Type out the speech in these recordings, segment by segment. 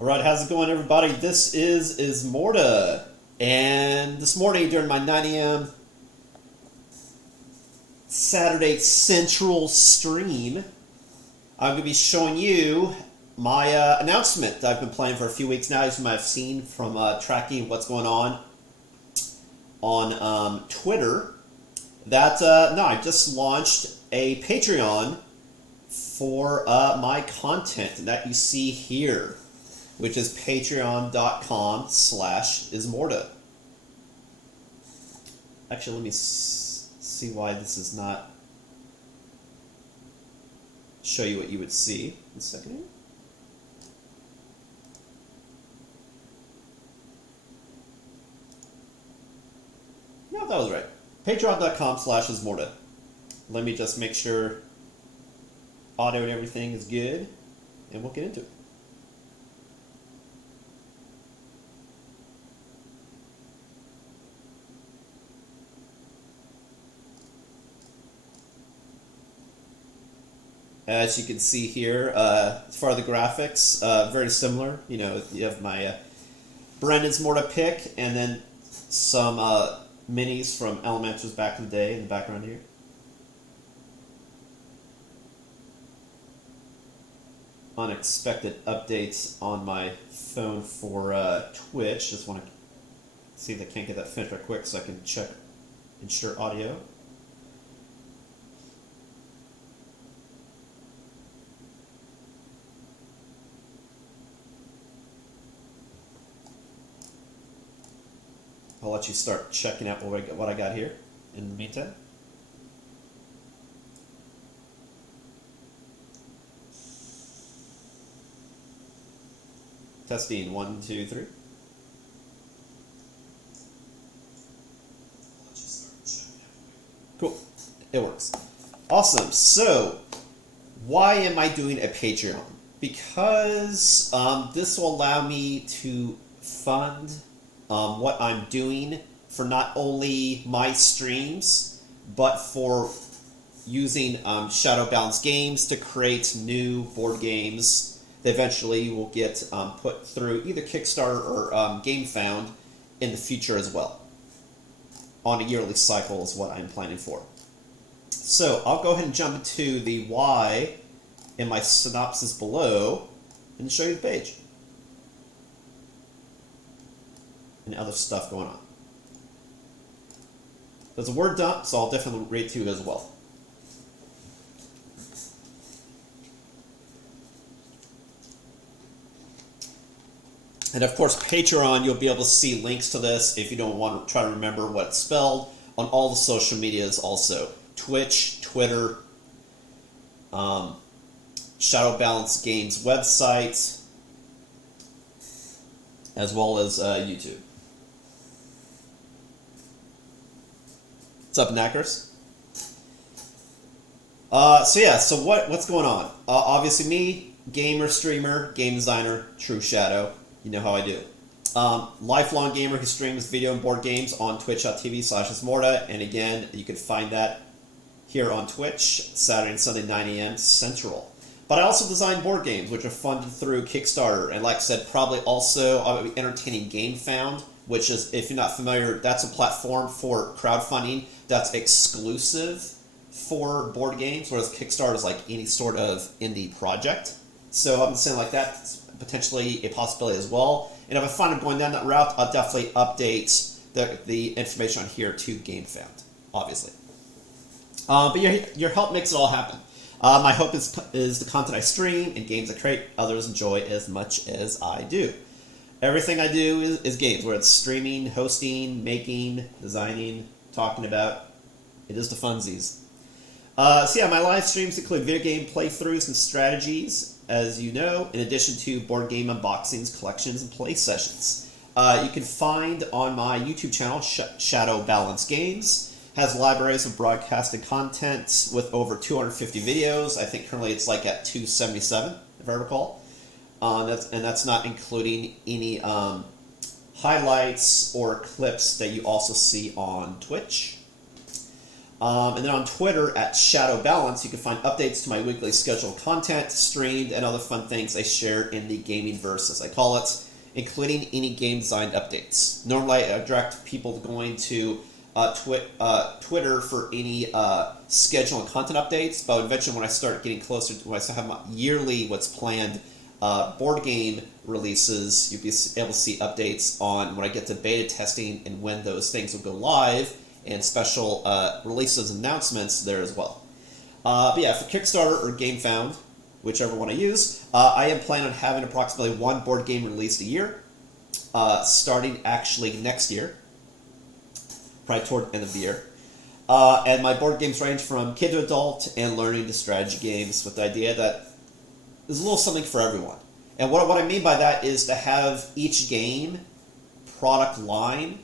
Alright, how's it going, everybody? This is Ismortah, and this morning during my 9 a.m. Saturday Central stream, I'm going to be showing you my announcement that I've been playing for a few weeks now, as you might have seen from tracking what's going on Twitter. I just launched a Patreon for my content that you see here, which is patreon.com/Ismortah. Actually, let me see why this is not show you what you would see. One second here. No, that was right. Patreon.com/Ismortah. Let me just make sure audio and everything is good, and we'll get into it. As you can see here, as far as the graphics, very similar. You know, you have my Brandon Ismortah pick, and then some minis from Elementals back in the day in the background here. Unexpected updates on my phone for Twitch. Just want to see if I can't get that finished right quick so I can check insert audio. I'll let you start checking out what I got here in the meantime. Testing 1, 2, 3. Cool. It works. Awesome. So, why am I doing a Patreon? Because this will allow me to fund what I'm doing for not only my streams, but for using Shadow Balance Games to create new board games that eventually will get put through either Kickstarter or GameFound in the future as well. On a yearly cycle is what I'm planning for. So I'll go ahead and jump into the why in my synopsis below and show you the page. And other stuff going on. There's a word dump, so I'll definitely read to you as well. And of course, Patreon, you'll be able to see links to this if you don't want to try to remember what it's spelled on all the social medias also. Twitch, Twitter, Shadow Balance Games website, as well as YouTube. What's up, Knackers? So what's going on? Obviously me, gamer, streamer, game designer, true Shadow. You know how I do. Lifelong gamer who streams video and board games on twitch.tv/Ismortah. And again, you can find that here on Twitch, Saturday and Sunday, 9 a.m. Central. But I also design board games, which are funded through Kickstarter. And like I said, probably also I'll be entertaining GameFound, which is, if you're not familiar, that's a platform for crowdfunding that's exclusive for board games, whereas Kickstarter is like any sort of indie project. So I'm saying like that's potentially a possibility as well. And if I find I'm going down that route, I'll definitely update the information on here to GameFound, obviously. But your help makes it all happen. My hope is the content I stream and games I create, others enjoy as much as I do. Everything I do is games, whether it's streaming, hosting, making, designing, talking about. It is the funsies. My live streams include video game playthroughs and strategies, as you know, in addition to board game unboxings, collections, and play sessions. You can find on my YouTube channel, Shadow Balance Games, has libraries of broadcasted content with over 250 videos. I think currently it's like at 277, if I recall. That's not including any highlights or clips that you also see on Twitch. And then on Twitter at Shadow Balance, you can find updates to my weekly scheduled content, streamed, and other fun things I share in the gaming verse, as I call it, including any game design updates. Normally, I direct people going to Twitter for any schedule and content updates, but eventually when I start getting closer to when I have my yearly what's planned board game releases, you'll be able to see updates on when I get to beta testing and when those things will go live, and special releases and announcements there as well. But yeah, for Kickstarter or GameFound, whichever one I use, I am planning on having approximately one board game released a year, starting actually next year, probably toward the end of the year. And my board games range from kid to adult and learning to strategy games, with the idea that there's a little something for everyone. And what I mean by that is to have each game product line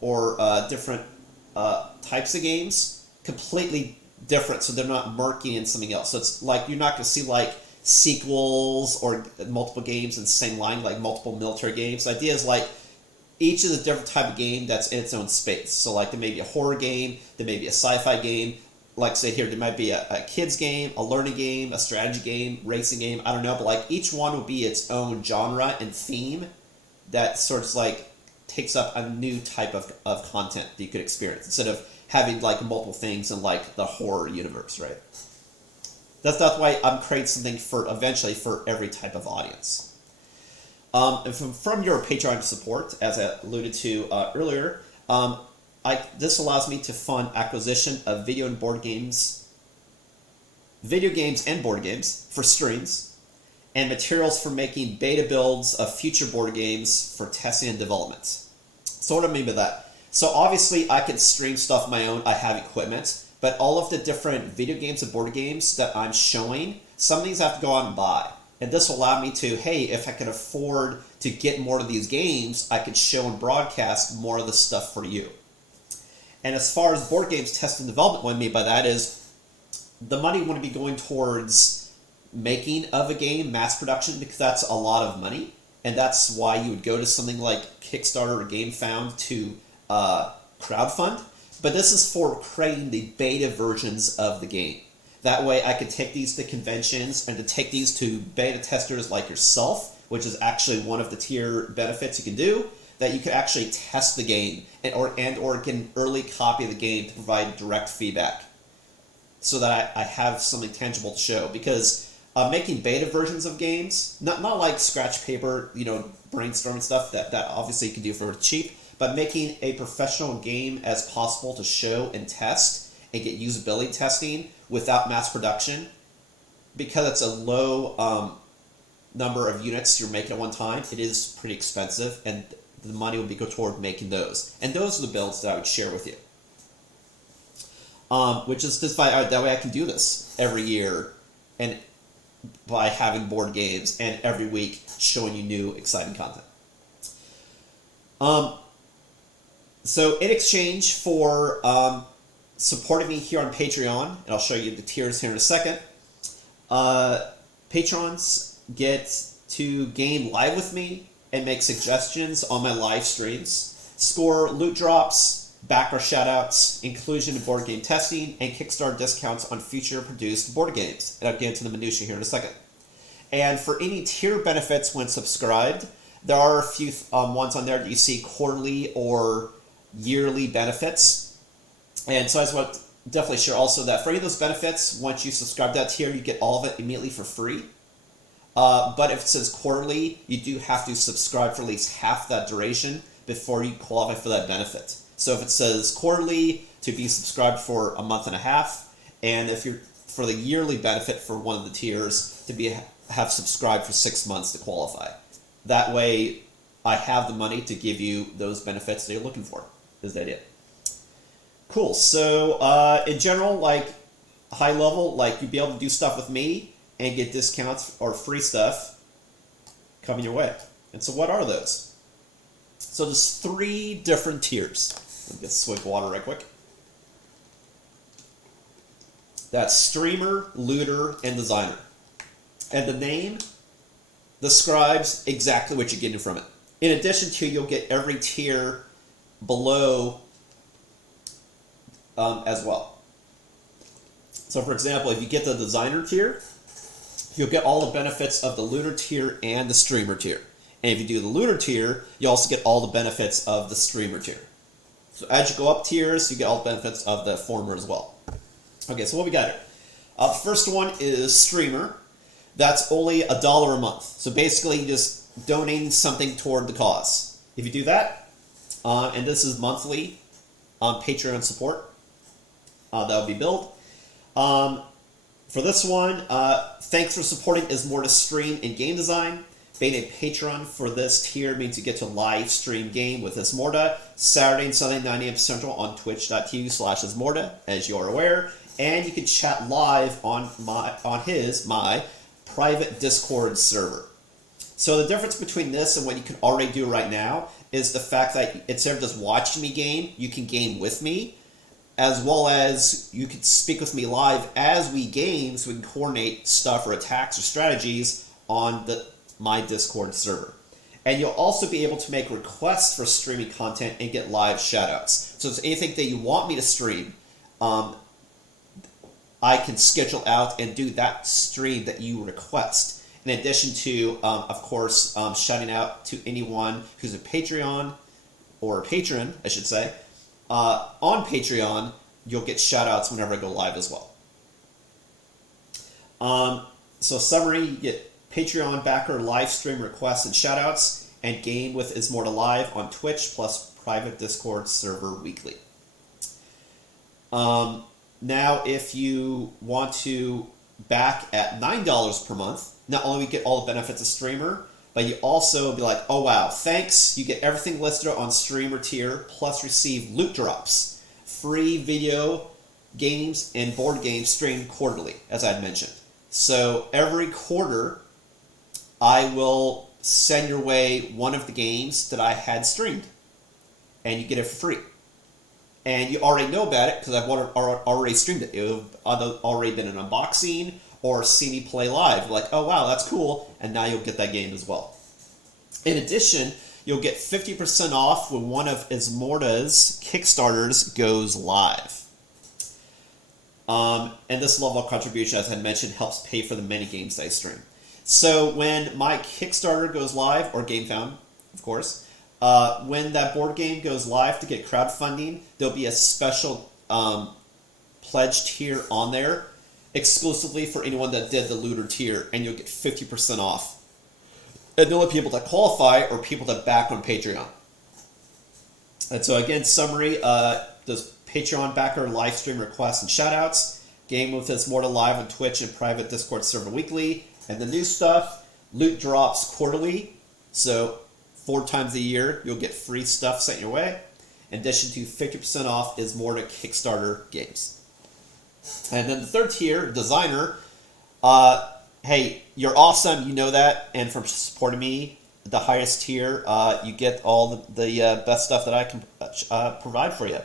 or different types of games completely different, so they're not murky in something else. So it's like you're not going to see like sequels or multiple games in the same line, like multiple military games. The idea is like each is a different type of game that's in its own space. So like there may be a horror game, there may be a sci-fi game. Like say here, there might be a kids game, a learning game, a strategy game, racing game, I don't know. But like each one will be its own genre and theme that sort of like takes up a new type of content that you could experience, instead of having like multiple things in like the horror universe, right? That's why I'm creating something for eventually for every type of audience. And from your Patreon support, as I alluded to earlier, this allows me to fund acquisition of video and board games, video games and board games for streams, and materials for making beta builds of future board games for testing and development. So what do I mean by that? So obviously I can stream stuff of my own, I have equipment, but all of the different video games and board games that I'm showing, some of these I have to go out and buy. And this will allow me to, hey, if I can afford to get more of these games, I could show and broadcast more of the stuff for you. And as far as board games test and development, what I mean by that is the money wouldn't be going towards making of a game, mass production, because that's a lot of money. And that's why you would go to something like Kickstarter or GameFound to crowdfund. But this is for creating the beta versions of the game. That way I could take these to conventions and to take these to beta testers like yourself, which is actually one of the tier benefits you can do, that you can actually test the game or get an early copy of the game to provide direct feedback, so that I have something tangible to show. Because making beta versions of games, not like scratch paper, brainstorming stuff that obviously you can do for cheap, but making a professional game as possible to show and test and get usability testing without mass production, because it's a low number of units you're making at one time, it is pretty expensive, and the money would go toward making those. And those are the builds that I would share with you. Which is just that way I can do this every year, and by having board games and every week showing you new exciting content. So in exchange for supporting me here on Patreon, and I'll show you the tiers here in a second, patrons get to game live with me and make suggestions on my live streams, score loot drops, backer shoutouts, inclusion in board game testing, and Kickstarter discounts on future produced board games. And I'll get into the minutiae here in a second. And for any tier benefits when subscribed, there are a few ones on there that you see quarterly or yearly benefits. And so I just want to definitely share also that for any of those benefits, once you subscribe to that tier, you get all of it immediately for free. But if it says quarterly, you do have to subscribe for at least half that duration before you qualify for that benefit. So if it says quarterly, to be subscribed for a month and a half, and if you're for the yearly benefit for one of the tiers, to have subscribed for 6 months to qualify. That way, I have the money to give you those benefits that you're looking for, is the idea. Cool, so in general, like high level, like you'd be able to do stuff with me and get discounts or free stuff coming your way. And so what are those? So there's 3 different tiers. Let me get a swig of water right quick. That's streamer, looter, and designer. And the name describes exactly what you're getting from it. In addition to, you'll get every tier below as well. So for example, if you get the designer tier, you'll get all the benefits of the lunar tier and the streamer tier. And if you do the lunar tier, you also get all the benefits of the streamer tier. So as you go up tiers, you get all the benefits of the former as well. Okay, so what we got here? First one is streamer. That's only $1 a month. So basically, you're just donating something toward the cause. If you do that, and this is monthly Patreon support, that will be billed. For this one, thanks for supporting Ismortah's stream and game design. Being a patron for this tier means you get to live stream game with Ismortah Saturday and Sunday 9 a.m. Central on twitch.tv/Ismortah, as you are aware. And you can chat live on my private Discord server. So the difference between this and what you can already do right now is the fact that instead of just watching me game, you can game with me, as well as you can speak with me live as we game, so we can coordinate stuff or attacks or strategies on my Discord server. And you'll also be able to make requests for streaming content and get live shoutouts. So if it's anything that you want me to stream, I can schedule out and do that stream that you request. In addition to, of course, shouting out to anyone who's a Patreon, or a patron, I should say. On Patreon, you'll get shoutouts whenever I go live as well. So summary, you get Patreon backer live stream requests and shoutouts, and game with Ismortah Live on Twitch, plus private Discord server weekly. Now, if you want to back at $9 per month, not only we get all the benefits of streamer, but you also be like, oh wow, thanks, you get everything listed on streamer tier, plus receive loot drops, free video games and board games streamed quarterly, as I mentioned. So every quarter, I will send your way one of the games that I had streamed, and you get it for free. And you already know about it because I've already streamed it. It would already been an unboxing or see me play live. Like, oh wow, that's cool, and now you'll get that game as well. In addition, you'll get 50% off when one of Ismortah's Kickstarters goes live. And this level of contribution, as I mentioned, helps pay for the many games that I stream. So when my Kickstarter goes live, or GameFound, of course, when that board game goes live to get crowdfunding, there'll be a special pledge tier on there, exclusively for anyone that did the looter tier, and you'll get 50% off. And the only people that qualify are people that back on Patreon. And so again, summary, there's Patreon backer live stream requests and shoutouts, game with Ismortah Live on Twitch and private Discord server weekly, and the new stuff, loot drops quarterly, so 4 times a year you'll get free stuff sent your way, in addition to 50% off Ismortah Kickstarter games. And then the third tier, designer, hey, you're awesome, you know that, and from supporting me, the highest tier, you get all the best stuff that I can provide for you.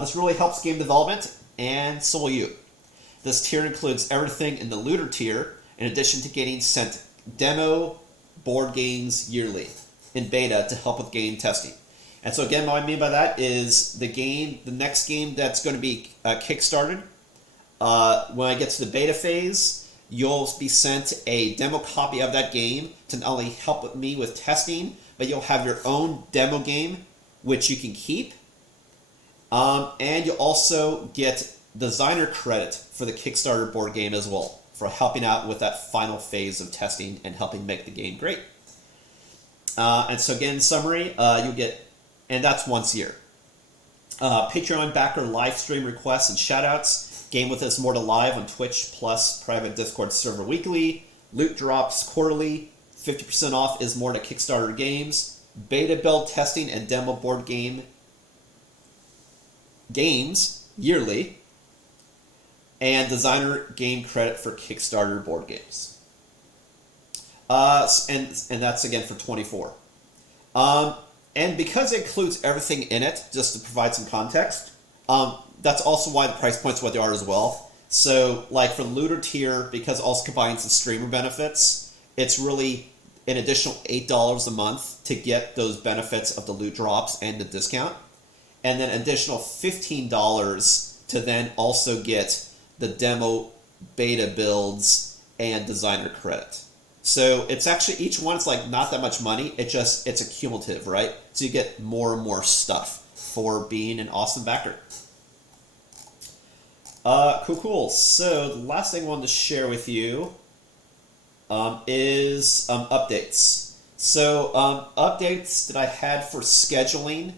This really helps game development, and so will you. This tier includes everything in the looter tier, in addition to getting sent demo board games yearly in beta to help with game testing. And so again, what I mean by that is the next game that's going to be kickstarted, when I get to the beta phase, you'll be sent a demo copy of that game to not only help me with testing, but you'll have your own demo game, which you can keep. And you'll also get designer credit for the Kickstarter board game as well, for helping out with that final phase of testing and helping make the game great. And so again, in summary, you'll get, and that's once a year. Patreon backer live stream requests and shoutouts, game with Ismortah Live on Twitch plus private Discord server weekly, loot drops quarterly, 50% off Ismortah Kickstarter games, beta build testing and demo board games yearly, and designer game credit for Kickstarter board games. And that's again for 24. And because it includes everything in it, just to provide some context, that's also why the price points are what they are as well. So, like for the looter tier, because it also combines the streamer benefits, it's really an additional $8 a month to get those benefits of the loot drops and the discount. And then additional $15 to then also get the demo beta builds and designer credit. So it's actually, each one is like not that much money. It's a cumulative, right? So you get more and more stuff for being an awesome backer. Cool. So the last thing I wanted to share with you is updates. So updates that I had for scheduling,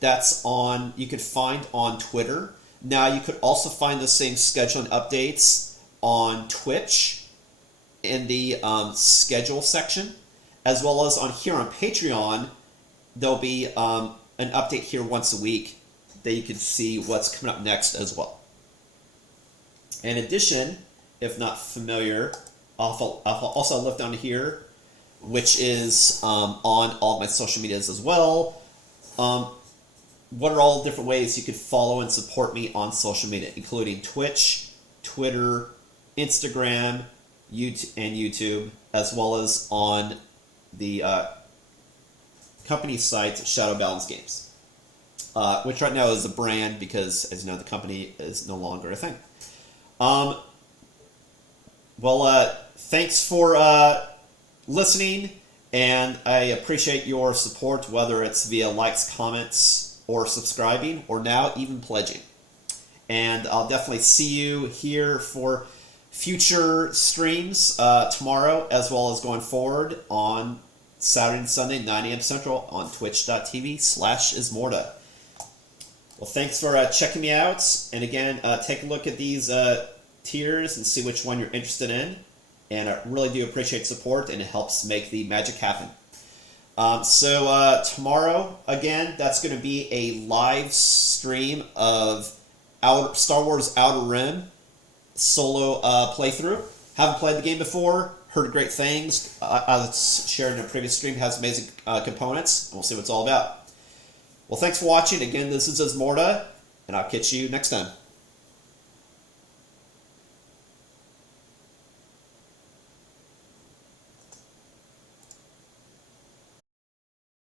that's on, you could find on Twitter. Now you could also find the same scheduling updates on Twitch in the schedule section, as well as on here on Patreon. There'll be an update here once a week that you can see what's coming up next as well. In addition, if not familiar, I'll also left down here, which is on all my social medias as well. What are all the different ways you could follow and support me on social media, including Twitch, Twitter, Instagram, YouTube, as well as on the company site Shadow Balance Games, which right now is a brand because, as you know, the company is no longer a thing. Thanks for listening, and I appreciate your support, whether it's via likes, comments, or subscribing, or now even pledging. And I'll definitely see you here for future streams tomorrow, as well as going forward on Saturday and Sunday, 9 a.m. Central on twitch.tv/Ismortah. Well, thanks for checking me out. And again, take a look at these tiers and see which one you're interested in. And I really do appreciate support, and it helps make the magic happen. So tomorrow, again, that's going to be a live stream of Star Wars Outer Rim solo playthrough. Haven't played the game before, heard great things. As shared in a previous stream, has amazing components. We'll see what it's all about. Well, thanks for watching. Again, this is Ismortah, and I'll catch you next time.